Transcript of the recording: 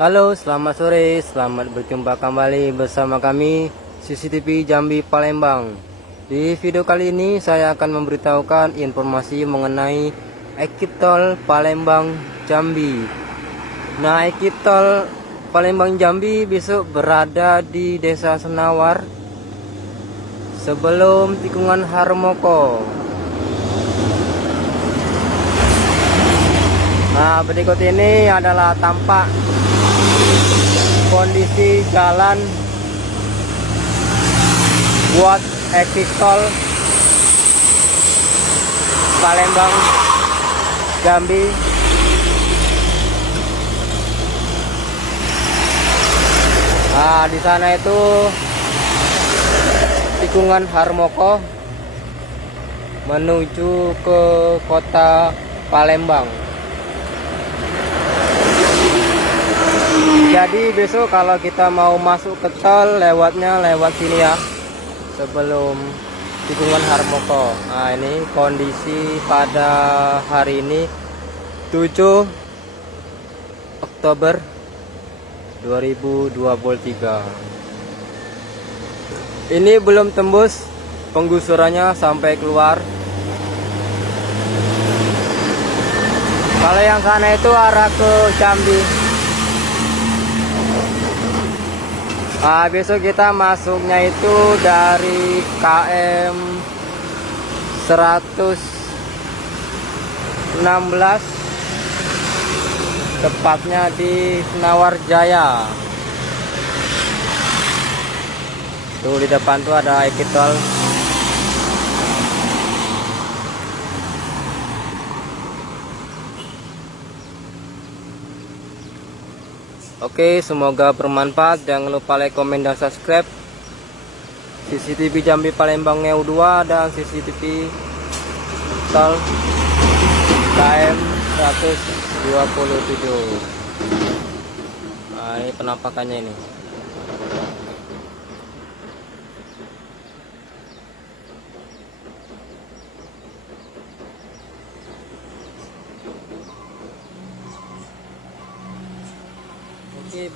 Halo, selamat sore. Selamat berjumpa kembali bersama kami CCTV Jambi Palembang. Di video kali ini saya akan memberitahukan informasi mengenai exit tol Palembang Jambi. Nah, exit tol Palembang Jambi besok berada di Desa Senawar sebelum tikungan Harmoko. Nah, berikut ini adalah tampak kondisi jalan buat exit tol Palembang Jambi. Nah, di sana itu tikungan Harmoko menuju ke kota Palembang. Jadi besok kalau kita mau masuk ke tol, lewatnya lewat sini ya, sebelum tikungan Harmoko. Nah, ini kondisi pada hari ini 7 Oktober 2023. Ini belum tembus penggusurannya sampai keluar. Kalau yang sana itu arah ke Jambi. Nah, besok kita masuknya itu dari KM 116, tepatnya di Senawar Jaya. Tuh di depan tuh ada exit tol. Oke, semoga bermanfaat. Jangan lupa like, komen, dan subscribe. CCTV Jambi Palembang Neu 2 dan CCTV tol KM 127. Nah, ini penampakannya ini. Oke, baik.